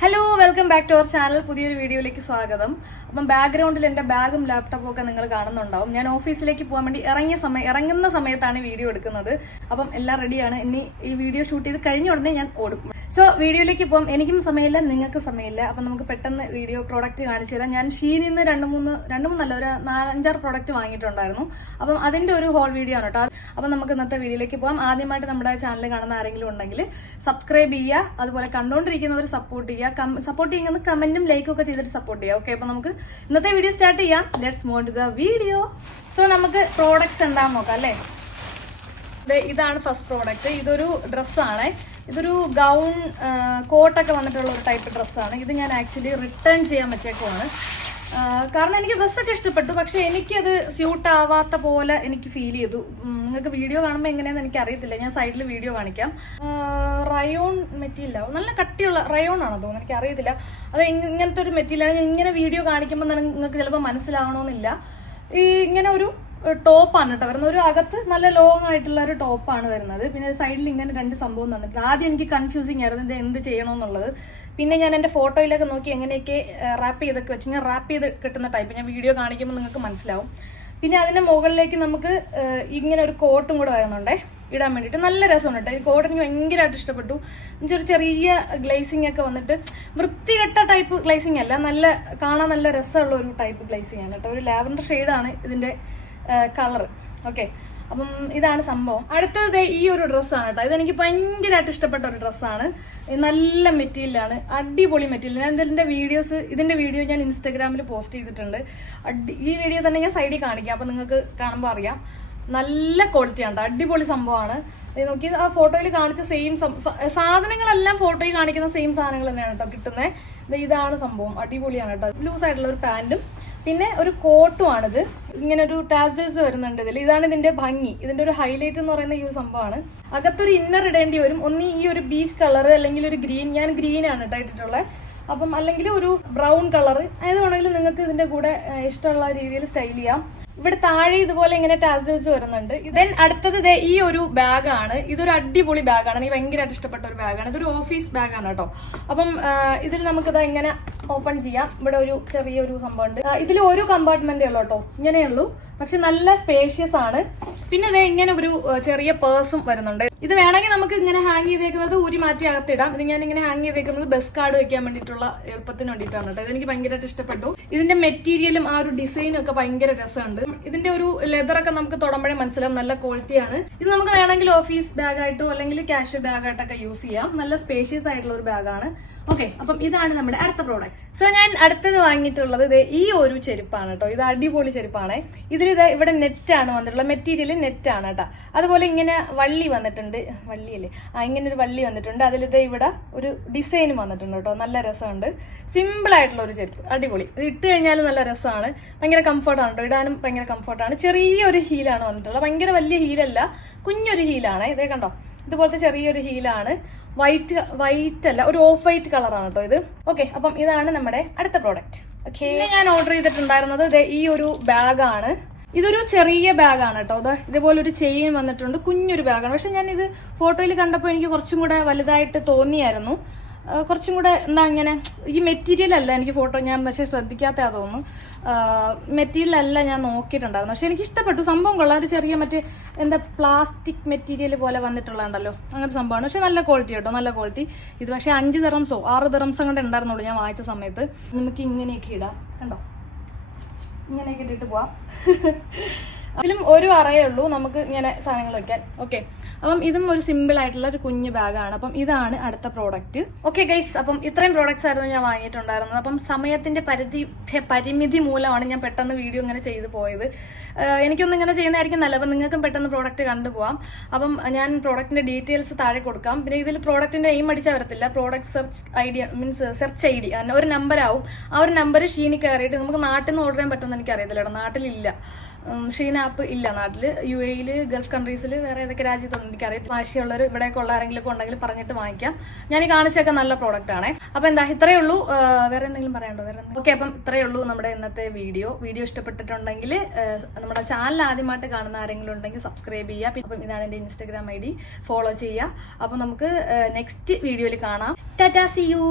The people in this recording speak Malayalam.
Hello welcome back to our channel പുതിയൊരു വീഡിയോയിലേക്ക് സ്വാഗതം. അപ്പം ബാക്ക്ഗ്രൗണ്ടിൽ എന്റെ ബാഗും ലാപ്ടോപ്പും ഒക്കെ നിങ്ങൾ കാണുന്നുണ്ടാവും. ഞാൻ ഓഫീസിലേക്ക് പോകാൻ വേണ്ടി ഇറങ്ങിയ സമയം ഇറങ്ങുന്ന സമയത്താണ് വീഡിയോ എടുക്കുന്നത്. അപ്പം എല്ലാം റെഡിയാണ് ഇനി ഈ വീഡിയോ ഷൂട്ട് ചെയ്ത് കഴിഞ്ഞ ഉടനെ ഞാൻ ഓടും. സോ വീഡിയോയിലേക്ക് പോകാം എനിക്കും സമയമില്ല നിങ്ങൾക്ക് സമയമില്ല. അപ്പം നമുക്ക് പെട്ടെന്ന് വീഡിയോ പ്രോഡക്റ്റ് കാണിച്ചു തരാം. ഞാൻ ഷീനിൽ നിന്ന് രണ്ട് മൂന്ന് രണ്ട് മൂന്നല്ല ഒരു നാലഞ്ചാറ് പ്രോഡക്റ്റ് വാങ്ങിയിട്ടുണ്ടായിരുന്നു. അപ്പം അതിന്റെ ഒരു ഹോൾ വീഡിയോ ആണ് കേട്ടോ. അപ്പം നമുക്ക് ഇന്നത്തെ വീഡിയോയിലേക്ക് പോകാം ആദ്യമായിട്ട് നമ്മുടെ ചാനൽ കാണുന്ന ആരെങ്കിലും ഉണ്ടെങ്കിൽ സബ്സ്ക്രൈബ് ചെയ്യുക. അതുപോലെ കണ്ടുകൊണ്ടിരിക്കുന്നവർ സപ്പോർട്ട് ചെയ്യുക. സപ്പോർട്ട് ചെയ്യുന്നത് കമന്റും ലൈക്കും ഒക്കെ ചെയ്തിട്ട് സപ്പോർട്ട് ചെയ്യുക. ഓക്കെ അപ്പം നമുക്ക് ഇന്നത്തെ വീഡിയോ സ്റ്റാർട്ട് ചെയ്യാം. Let's move on to the video so നമുക്ക് പ്രോഡക്ട്സ് എന്താണെന്ന് നോക്കാം അല്ലേ? ഇതാണ് ഫസ്റ്റ് പ്രോഡക്റ്റ് ഇതൊരു ഡ്രസ്സാണ് ഇതൊരു ഗൗൺ കോട്ടൊക്കെ വന്നിട്ടുള്ള ഒരു ടൈപ്പ് ഡ്രസ്സാണ് ഇത് ഞാൻ ആക്ച്വലി റിട്ടേൺ ചെയ്യാൻ വെച്ചേക്കുവാണ്. കാരണം എനിക്ക് ഡ്രസ്സൊക്കെ ഇഷ്ടപ്പെട്ടു. പക്ഷേ എനിക്കത് സ്യൂട്ട് ആവാത്ത പോലെ എനിക്ക് ഫീൽ ചെയ്തു. നിങ്ങൾക്ക് വീഡിയോ കാണുമ്പോൾ എങ്ങനെയാണെന്ന് എനിക്ക് അറിയത്തില്ല. ഞാൻ സൈഡിൽ വീഡിയോ കാണിക്കാം. റയോൺ മെറ്റീരിയൽ നല്ല കട്ടിയുള്ള റയോൺ ആണോ തോന്നുന്നു. എനിക്ക് അറിയത്തില്ല. അത് ഇങ്ങനത്തെ ഒരു മെറ്റീരിയലാണ് ഇങ്ങനെ വീഡിയോ കാണിക്കുമ്പോൾ നിങ്ങൾക്ക് ചിലപ്പോൾ മനസ്സിലാവണമെന്നില്ല ഈ ഇങ്ങനെ ഒരു ടോപ്പാണ് കേട്ടോ. വരുന്നത് ഒരു അകത്ത് നല്ല ലോങ് ആയിട്ടുള്ള ഒരു ടോപ്പാണ് വരുന്നത്. പിന്നെ സൈഡിൽ ഇങ്ങനെ രണ്ട് സംഭവം തന്നിട്ടുണ്ട്. ആദ്യം എനിക്ക് കൺഫ്യൂസിങ് ആയിരുന്നു ഇത് എന്ത് ചെയ്യണമെന്നുള്ളത് പിന്നെ ഞാൻ എന്റെ ഫോട്ടോയിലൊക്കെ നോക്കി എങ്ങനെയൊക്കെ റാപ്പ് ചെയ്തൊക്കെ വെച്ച്. ഞാൻ റാപ്പ് ചെയ്ത് കിട്ടുന്ന ടൈപ്പ് ഞാൻ വീഡിയോ കാണിക്കുമ്പോൾ നിങ്ങൾക്ക് മനസ്സിലാവും. പിന്നെ അതിന്റെ മുകളിലേക്ക് നമുക്ക് ഇങ്ങനെ ഒരു കോട്ടും കൂടെ വരുന്നുണ്ടേ. ഇടാൻ വേണ്ടിയിട്ട് നല്ല രസമുണ്ട് കേട്ടോ. ഈ കോട്ട് എനിക്ക് ഭയങ്കരമായിട്ട് ഇഷ്ടപ്പെട്ടു. ഒരു ചെറിയ ഗ്ലേസിംഗ് ഒക്കെ വന്നിട്ട് വൃത്തികെട്ട ടൈപ്പ് ഗ്ലേസിംഗ് അല്ല. നല്ല കാണാൻ നല്ല രസമുള്ള ഒരു ടൈപ്പ് ഗ്ലേസിംഗ് ആണ് കേട്ടോ. ഒരു ലാവൻഡർ ഷെയ്ഡാണ് ഇതിന്റെ കളർ ഓക്കെ അപ്പം ഇതാണ് സംഭവം. അടുത്തത് ഈ ഒരു ഡ്രസ്സാണ് കേട്ടോ. ഇതെനിക്ക് ഭയങ്കരമായിട്ട് ഇഷ്ടപ്പെട്ട ഒരു ഡ്രസ്സാണ് നല്ല മെറ്റീരിയലാണ് അടിപൊളി മെറ്റീരിയൽ ഞാൻ ഇതിന്റെ വീഡിയോസ് ഇതിന്റെ വീഡിയോ ഞാൻ ഇൻസ്റ്റാഗ്രാമിൽ പോസ്റ്റ് ചെയ്തിട്ടുണ്ട്. അടി ഈ വീഡിയോ തന്നെ ഞാൻ സൈഡിൽ കാണിക്കാം. അപ്പം നിങ്ങൾക്ക് കാണുമ്പോൾ അറിയാം. നല്ല ക്വാളിറ്റിയാണ് അടിപൊളി സംഭവമാണ്. നോക്കി ആ ഫോട്ടോയിൽ കാണിച്ച സെയിം സാധനങ്ങളെല്ലാം ഫോട്ടോയിൽ കാണിക്കുന്ന സെയിം സാധനങ്ങൾ തന്നെയാണ് കേട്ടോ കിട്ടുന്നത് ഇതാണ് സംഭവം. അടിപൊളിയാണ് കേട്ടോ ലൂസ് ആയിട്ടുള്ള ഒരു പാന്റും പിന്നെ ഒരു കോട്ടും ആണിത്. ഇങ്ങനെ ഒരു ടാസ്റ്റേഴ്സ് വരുന്നുണ്ട് ഇതിൽ ഇതാണ് ഇതിന്റെ ഭംഗി. ഇതിന്റെ ഒരു ഹൈലൈറ്റ് എന്ന് പറയുന്ന ഈ ഒരു സംഭവമാണ്. അകത്തൊരു ഇന്നർ ഇടേണ്ടി വരും. ഒന്ന് ഈ ഒരു ബീച്ച് കളർ അല്ലെങ്കിൽ ഒരു ഗ്രീൻ ഞാൻ ഗ്രീനാണ് കേട്ടോ ഇട്ടിട്ടുള്ളത് അപ്പം അല്ലെങ്കിൽ ഒരു ബ്രൗൺ കളർ ഏത് വേണമെങ്കിലും നിങ്ങൾക്ക് ഇതിന്റെ കൂടെ ഇഷ്ടമുള്ള രീതിയിൽ സ്റ്റൈൽ ചെയ്യാം. ഇവിടെ താഴെ ഇതുപോലെ ഇങ്ങനെ ടാസൽസ് വരുന്നുണ്ട്. ദെൻ അടുത്തത് ഇതേ ഈ ഒരു ബാഗാണ് ഇതൊരു അടിപൊളി ബാഗാണ് എനിക്ക് ഭയങ്കരമായിട്ട് ഇഷ്ടപ്പെട്ട ഒരു ബാഗാണ് ഇതൊരു ഓഫീസ് ബാഗാണ് കേട്ടോ. അപ്പം ഇതിൽ നമുക്ക് നമുക്കിത് ഇങ്ങനെ ഓപ്പൺ ചെയ്യാം. ഇവിടെ ഒരു ചെറിയൊരു സംഭവം ഉണ്ട്. ഇതിൽ ഒരു കമ്പാർട്ട്മെന്റേ ഉള്ളൂ കേട്ടോ. ഇങ്ങനെയുള്ളൂ പക്ഷെ നല്ല സ്പേഷ്യസ് ആണ്. പിന്നെ ഇതേ ഇങ്ങനെ ഒരു ചെറിയ പേഴ്സും വരുന്നുണ്ട്. ഇത് വേണമെങ്കിൽ നമുക്ക് ഇങ്ങനെ ഹാങ് ചെയ്തേക്കുന്നത് ഊരി മാറ്റി അകത്തിടാം. ഇത് ഞാൻ ഇങ്ങനെ ഹാങ് ചെയ്തേക്കുന്നത് ബസ് കാർഡ് വെക്കാൻ വേണ്ടിയിട്ടുള്ള എളുപ്പത്തിന് വേണ്ടിയിട്ടാണ് കേട്ടോ. ഇതെനിക്ക് ഭയങ്കരമായിട്ട് ഇഷ്ടപ്പെട്ടു. ഇതിന്റെ മെറ്റീരിയലും ആ ഒരു ഡിസൈനും ഒക്കെ ഭയങ്കര രസമുണ്ട്. ഇതിന്റെ ഒരു ലെതറൊക്കെ നമുക്ക് തൊടുമ്പോഴേ മനസ്സിലാവും നല്ല ക്വാളിറ്റിയാണ് ഇത് നമുക്ക് വേണമെങ്കിൽ ഓഫീസ് ബാഗായിട്ടോ അല്ലെങ്കിൽ ക്യാഷ് ബാഗായിട്ടൊക്കെ യൂസ് ചെയ്യാം. നല്ല സ്പേഷ്യസ് ആയിട്ടുള്ള ഒരു ബാഗാണ് ഓക്കെ അപ്പം ഇതാണ് നമ്മുടെ അടുത്ത പ്രോഡക്റ്റ് സോ ഞാൻ അടുത്തത് വാങ്ങിയിട്ടുള്ളത് ഇത് ഈ ഒരു ചെരുപ്പാണ് കേട്ടോ. ഇത് അടിപൊളി ചെരുപ്പാണ്. ഇതിൽ ഇത് ഇവിടെ നെറ്റാണ് വന്നിട്ടുള്ളത്. മെറ്റീരിയൽ നെറ്റാണ് കേട്ടോ. അതുപോലെ ഇങ്ങനെ വള്ളി വന്നിട്ടുണ്ട്. വള്ളിയല്ലേ? ആ ഇങ്ങനെ ഒരു വള്ളി വന്നിട്ടുണ്ട്. അതിലിത് ഇവിടെ ഒരു ഡിസൈൻ വന്നിട്ടുണ്ട് കേട്ടോ. നല്ല രസമുണ്ട്. സിമ്പിൾ ആയിട്ടുള്ള ഒരു ചെരുപ്പ്. അടിപൊളി. ഇത് ഇട്ട് കഴിഞ്ഞാൽ നല്ല രസമാണ്. ഭയങ്കര കംഫർട്ടാണ് കേട്ടോ. ഇടാനും ഭയങ്കര കംഫർട്ടാണ് ചെറിയൊരു ഹീലാണ് വന്നിട്ടുള്ളത്. ഭയങ്കര വലിയ ഹീലല്ല. കുഞ്ഞൊരു ഹീലാണ്. ഇതേ കണ്ടോ? ഇതുപോലത്തെ ചെറിയൊരു ഹീലാണ്. വൈറ്റ് വൈറ്റ് അല്ല. ഒരു ഓഫ് വൈറ്റ് കളറാണ് കേട്ടോ ഇത്. ഓക്കെ അപ്പം ഇതാണ് നമ്മുടെ അടുത്ത പ്രോഡക്റ്റ് ഓക്കെ ഞാൻ ഓർഡർ ചെയ്തിട്ടുണ്ടായിരുന്നത് ഈ ഒരു ബാഗാണ് ഇതൊരു ചെറിയ ബാഗാണ് കേട്ടോ. അത് ഇതുപോലെ ഒരു ചെയിൻ വന്നിട്ടുണ്ട്. കുഞ്ഞൊരു ബാഗാണ്. പക്ഷെ ഞാൻ ഇത് ഫോട്ടോയിൽ കണ്ടപ്പോൾ എനിക്ക് കുറച്ചും കൂടെ വലുതായിട്ട് തോന്നിയായിരുന്നു. കുറച്ചും കൂടെ എന്താ ഇങ്ങനെ ഈ മെറ്റീരിയൽ അല്ല എനിക്ക് ഫോട്ടോ ഞാൻ പക്ഷെ ശ്രദ്ധിക്കാത്ത തോന്നുന്നു. മെറ്റീരിയൽ അല്ല ഞാൻ നോക്കിയിട്ടുണ്ടായിരുന്നു. പക്ഷെ എനിക്ക് ഇഷ്ടപ്പെട്ടു. സംഭവം കൊള്ളാം. ഒരു ചെറിയ മറ്റേ എന്താ പ്ലാസ്റ്റിക് മെറ്റീരിയൽ പോലെ വന്നിട്ടുള്ളതുണ്ടല്ലോ അങ്ങനത്തെ സംഭവമാണ്. പക്ഷെ നല്ല ക്വാളിറ്റി കേട്ടോ. നല്ല ക്വാളിറ്റി. ഇത് പക്ഷേ അഞ്ച് തെറംസോ ആറ് തെറംസോ കൊണ്ട് ഉണ്ടായിരുന്നുള്ളൂ ഞാൻ വായിച്ച സമയത്ത്. നമുക്ക് ഇങ്ങനെയൊക്കെ ഇടാം. കണ്ടോ? ഇങ്ങനെയൊക്കെ ഇട്ടിട്ട് പോവാം. അതിലും ഒരു അറയേ ഉള്ളൂ. നമുക്ക് ഇങ്ങനെ സാധനങ്ങൾ വെക്കാൻ ഓക്കെ അപ്പം ഇതും ഒരു സിമ്പിൾ ആയിട്ടുള്ള ഒരു കുഞ്ഞു ബാഗാണ് അപ്പം ഇതാണ് അടുത്ത പ്രോഡക്റ്റ് ഓക്കെ ഗൈസ് അപ്പം ഇത്രയും പ്രോഡക്റ്റ്സ് ആയിരുന്നു ഞാൻ വാങ്ങിയിട്ടുണ്ടായിരുന്നത്. അപ്പം സമയത്തിന്റെ പരിധി പരിമിതി മൂലമാണ് ഞാൻ പെട്ടെന്ന് വീഡിയോ ഇങ്ങനെ ചെയ്തു പോയത്. എനിക്കൊന്നും ഇങ്ങനെ ചെയ്യുന്നതായിരിക്കും നല്ല അപ്പം നിങ്ങൾക്കും പെട്ടെന്ന് പ്രോഡക്റ്റ് കണ്ടുപോകാം അപ്പം ഞാൻ പ്രോഡക്റ്റിന്റെ ഡീറ്റെയിൽസ് താഴെ കൊടുക്കാം. പിന്നെ ഇതിൽ പ്രോഡക്റ്റിന്റെ എയിം അടിച്ചാൽ വരത്തില്ല. Product search idea means search I D ഒരു ആവും. ആ ഒരു നമ്പർ ഷീനി കയറിയിട്ട് നമുക്ക് നാട്ടിൽ നിന്ന് ഓർഡർ ചെയ്യാൻ പറ്റുമെന്ന് എനിക്ക് അറിയത്തില്ല കേട്ടോ. നാട്ടിലില്ല. ഷീൻ ആപ്പ് ഇല്ല നാട്ടിൽ യു എയിൽ ഗൾഫ് കൺട്രീസിൽ വേറെ ഏതൊക്കെ രാജ്യത്തൊന്നും എനിക്കറിയാം വാശിയുള്ളവർ ഇവിടെയൊക്കെ ഉള്ള ആരെങ്കിലും ഉണ്ടെങ്കിൽ പറഞ്ഞിട്ട് വാങ്ങിക്കാം. ഞാൻ ഈ കാണിച്ചൊക്കെ നല്ല പ്രോഡക്റ്റ് ആണ്. അപ്പം എന്താ ഇത്രയേ ഉള്ളൂ. വേറെ എന്തെങ്കിലും പറയാനുണ്ടോ വേറെ ഓക്കെ അപ്പം ഇത്രയേ ഉള്ളൂ നമ്മുടെ ഇന്നത്തെ വീഡിയോ. വീഡിയോ ഇഷ്ടപ്പെട്ടിട്ടുണ്ടെങ്കിൽ നമ്മുടെ ചാനൽ ആദ്യമായിട്ട് കാണുന്ന ആരെങ്കിലും ഉണ്ടെങ്കിൽ സബ്സ്ക്രൈബ് ചെയ്യുക. അപ്പം ഇതാണ് എന്റെ ഇൻസ്റ്റാഗ്രാം ഐ ഡി ഫോളോ ചെയ്യുക. അപ്പം നമുക്ക് നെക്സ്റ്റ് വീഡിയോയിൽ കാണാം. Tata C U